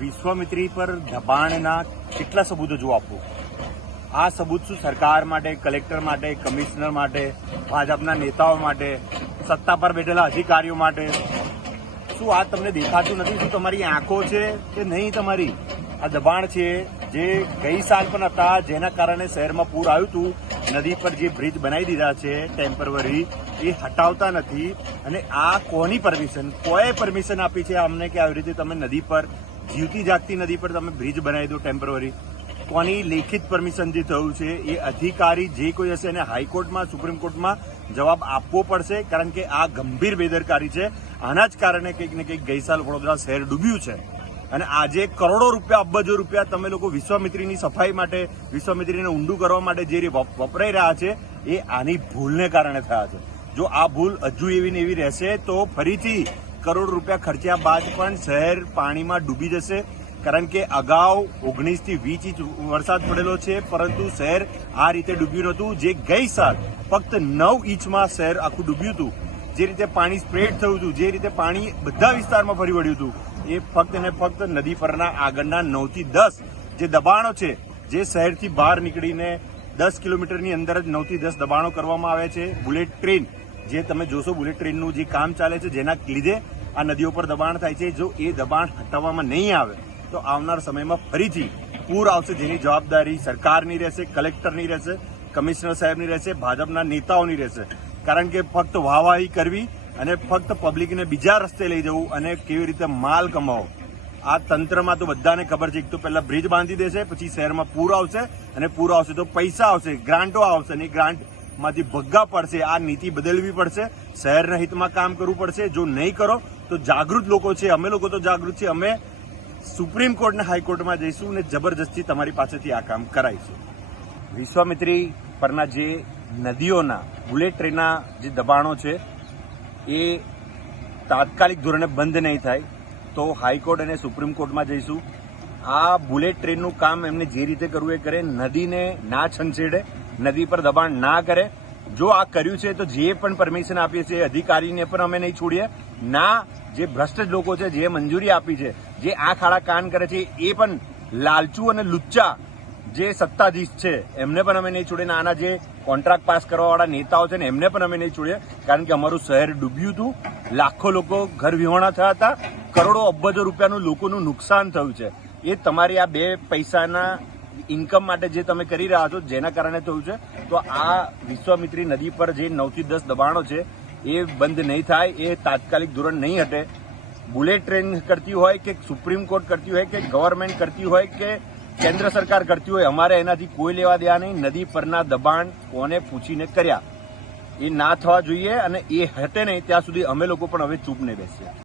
વિશ્વામિત્રી પર દબાણના કેટલા સબૂતો જો આપો? આ સબૂત શું સરકાર માટે, કલેક્ટર માટે, કમિશનર માટે, ભાજપના નેતાઓ માટે, સત્તા પર બેઠેલા અધિકારીઓ માટે? શું આ તમને દેખાતું નથી? શું તમારી આંખો છે કે નહીં તમારી? આ દબાણ છે જે ગઈ સાલ પણ હતા, જેના કારણે શહેરમાં પૂર આવ્યું હતું. નદી પર જે બ્રિજ બનાવી દીધા છે, ટેમ્પરરી, એ હટાવતા નથી. અને આ કોની પરમિશન? કોએ પરમિશન આપી છે અમને કે આવી રીતે તમે નદી પર જીવતી જાગતી નદી પર તમે બ્રિજ બનાવી દો ટેમ્પરરી. કોની લેખિત પરમિશન જે થયું છે, એ અધિકારી જે કોઈ હશે એને હાઈકોર્ટમાં, સુપ્રીમ કોર્ટમાં જવાબ આપવો પડશે, કારણ કે આ ગંભીર બેદરકારી છે. આના જ કારણે કંઈક ને કંઈક ગઈ સાલ વડોદરા શહેર ડૂબ્યું છે. અને આજે કરોડો રૂપિયા, અબજો રૂપિયા તમે લોકો વિશ્વામિત્રીની સફાઈ માટે, વિશ્વામિત્રીને ઊંડું કરવા માટે જે વપરાઈ રહ્યા છે, એ આની ભૂલને કારણે થયા છે. જો આ ભૂલ હજુ એવી ને એવી રહેશે, તો ફરીથી કરોડ રૂપિયા ખર્ચ્યા બાદ પણ શહેર પાણીમાં ડૂબી જશે, કારણ કે અગાઉ ઓગણીસથી વીસ ઇંચ વરસાદ પડેલો છે, પરંતુ શહેર આ રીતે ડૂબ્યું નહોતું, જે ગઈ સાલ ફક્ત નવ ઇંચમાં શહેર આખું ડૂબ્યું હતું. જે રીતે પાણી સ્પ્રેડ થયું હતું, જે રીતે પાણી બધા વિસ્તારમાં ફરી વળ્યું હતું, એ ફક્ત ને ફક્ત નદી પરના આગળના નવથી દસ જે દબાણો છે, જે શહેરથી બહાર નીકળીને દસ કિલોમીટરની અંદર જ નવથી દસ દબાણો કરવામાં આવે છે. બુલેટ ટ્રેન જે તમે જોશો બુલેટ ટ્રેનનું જે કામ ચાલે છે, જેના લીધે આ નદીઓ પર દબાણ થાય છે. જો એ દબાણ હટાવવામાં નહીં આવે, તો આવનાર સમયમાં ફરીથી પૂર આવશે જેની જવાબદારી સરકારની રહેશે, કલેક્ટરની રહેશે, કમિશનર સાહેબની રહેશે, ભાજપના નેતાઓની રહેશે. કારણ કે ફક્ત વાહવાહી કરવી અને ફક્ત પબ્લિકને બીજા રસ્તે લઈ જવું અને કેવી રીતે માલ કમાવો, આ તંત્રમાં તો બધાને ખબર છે. એક તો પહેલા બ્રિજ બાંધી દેશે, પછી શહેરમાં પૂર આવશે અને પૂર આવશે તો પૈસા આવશે, ગ્રાન્ટો આવશે અને ગ્રાન્ટ માંથી ભગ્ગા પડશે, આ નીતિ બદલવી પડશે, શહેરના હિતમાં કામ કરવું પડશે, જો નહીં કરો, તો જાગૃત લોકો છે, અમે લોકો તો જાગૃત છે અમે સુપ્રીમ કોર્ટને હાઈકોર્ટમાં જઈશું અને જબરજસ્તી તમારી પાસેથી આ કામ કરાઈશું વિશ્વામિત્રી પરના જે નદીઓના, બુલેટ ટ્રેનના જે દબાણો છે, એ તાત્કાલિક ધોરણે બંધ નહીં થાય, તો હાઈકોર્ટ અને સુપ્રીમ કોર્ટમાં જઈશું. આ બુલેટ ટ્રેનનું કામ એમને જે રીતે કરવું એ કરે, નદીને ના છંછેડે નદી પર દબાણ ના કરે. જો આ કર્યું છે, તો જે પણ પરમિશન આપીએ છીએ અધિકારીને પણ અમે નહીં છોડીએ. ના, જે ભ્રષ્ટ લોકો છે, જે મંજૂરી આપી છે, જે આ ખાડા કાન કરે છે, એ પણ લાલચુ અને લુચ્ચા જે સત્તાધીશ છે, એમને પણ અમે નહીં છોડીએ. આના જે કોન્ટ્રાક્ટ પાસ કરવાવાળા નેતાઓ છે ને, એમને પણ અમે નહીં છોડીએ. કારણ કે અમારું શહેર ડૂબ્યું હતું. લાખો લોકો ઘર વિહોણા થયા હતા. કરોડો અબજો રૂપિયાનું લોકોનું નુકસાન થયું છે. એ તમારી આ બે પૈસાના ઇન્કમ માટે જે તમે કરી રહ્યા છો, જેના કારણે થયું છે, તો આ વિશ્વામિત્રી નદી પર જે નવથી દસ દબાણો છે, એ બંધ નહીં થાય, એ તાત્કાલિક ધોરણ નહીં હટે. બુલેટ ટ્રેન કરતી હોય કે સુપ્રીમ કોર્ટ કરતી હોય કે ગવર્મેન્ટ કરતી હોય કે કેન્દ્ર સરકાર કરતી હોય, અમારે એનાથી કોઈ લેવા દેવા નહીં. નદી પરના દબાણ કોને પૂછીને કર્યા? એ ના થવા જોઈએ અને એ હટે નહીં, ત્યાં સુધી અમે લોકો પણ હવે ચૂપ નહીં બેસીએ.